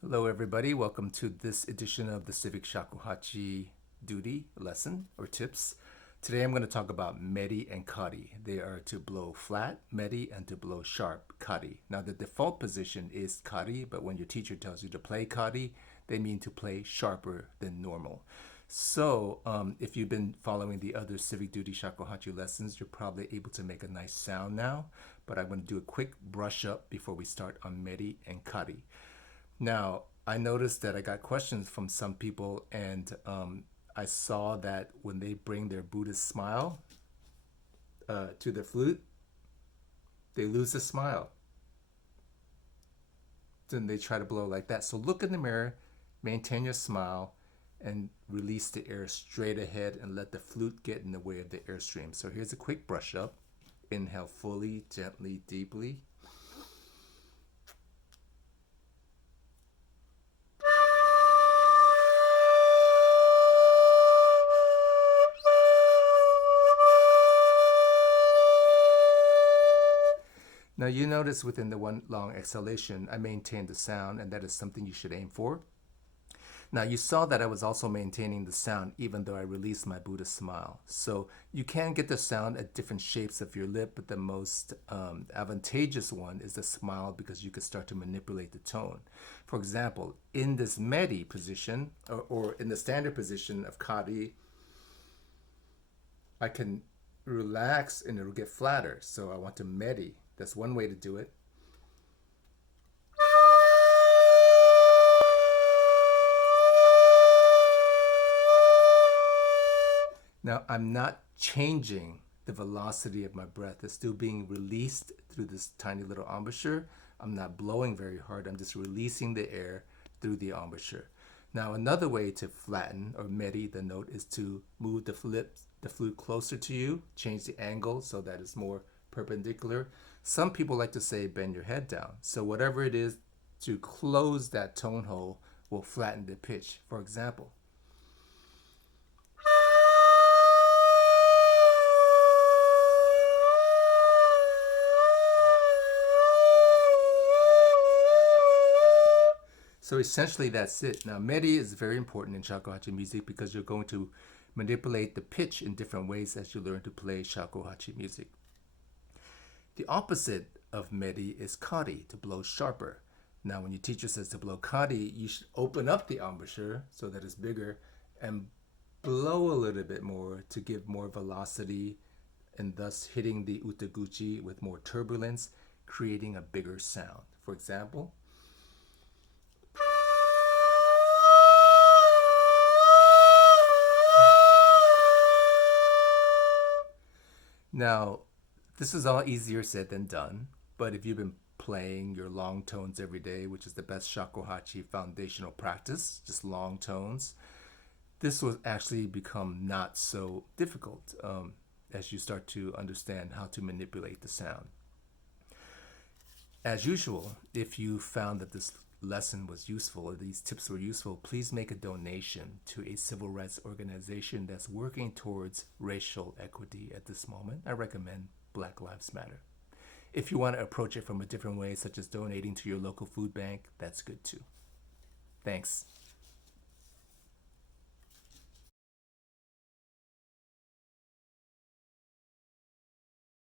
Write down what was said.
Hello everybody, welcome to this edition of the Civic Shakuhachi duty lesson or tips. Today I'm going to talk about Meri and Kari. They are to blow flat, Meri, and to blow sharp, Kari. Now the default position is Kari, but when your teacher tells you to play Kari, they mean to play sharper than normal. So if you've been following the other Civic Duty Shakuhachi lessons, you're probably able to make a nice sound now, but I'm going to do a quick brush up before we start on Meri and Kari. Now, I noticed that I got questions from some people, and I saw that when they bring their Buddhist smile to the flute, they lose the smile. Then they try to blow like that. So look in the mirror, maintain your smile, and release the air straight ahead and let the flute get in the way of the airstream. So here's a quick brush up. Inhale fully, gently, deeply. Now you notice within the one long exhalation, I maintained the sound, and that is something you should aim for. Now you saw that I was also maintaining the sound even though I released my Buddha smile. So you can get the sound at different shapes of your lip, but the most advantageous one is the smile because you can start to manipulate the tone. For example, in this Meri position, or in the standard position of Kari, I can relax and it'll get flatter. So I want to Meri. That's one way to do it. Now, I'm not changing the velocity of my breath. It's still being released through this tiny little embouchure. I'm not blowing very hard. I'm just releasing the air through the embouchure. Now, another way to flatten or Meri the note is to move the flute closer to you, change the angle so that it's more perpendicular. Some people like to say bend your head down. So whatever it is to close that tone hole will flatten the pitch. For example, so essentially that's it. Now Meri is very important in shakuhachi music because you're going to manipulate the pitch in different ways as you learn to play shakuhachi music. The opposite of Meri is Kari, to blow sharper. Now when your teacher says to blow Kari, you should open up the embouchure so that it's bigger and blow a little bit more to give more velocity and thus hitting the utaguchi with more turbulence, creating a bigger sound. For example, now this is all easier said than done, but if you've been playing your long tones every day, which is the best shakuhachi foundational practice, just long tones, this will actually become not so difficult as you start to understand how to manipulate the sound. As usual, if you found that this lesson was useful or these tips were useful, please make a donation to a civil rights organization that's working towards racial equity at this moment. I recommend Black Lives Matter. If you want to approach it from a different way, such as donating to your local food bank, that's good too. Thanks.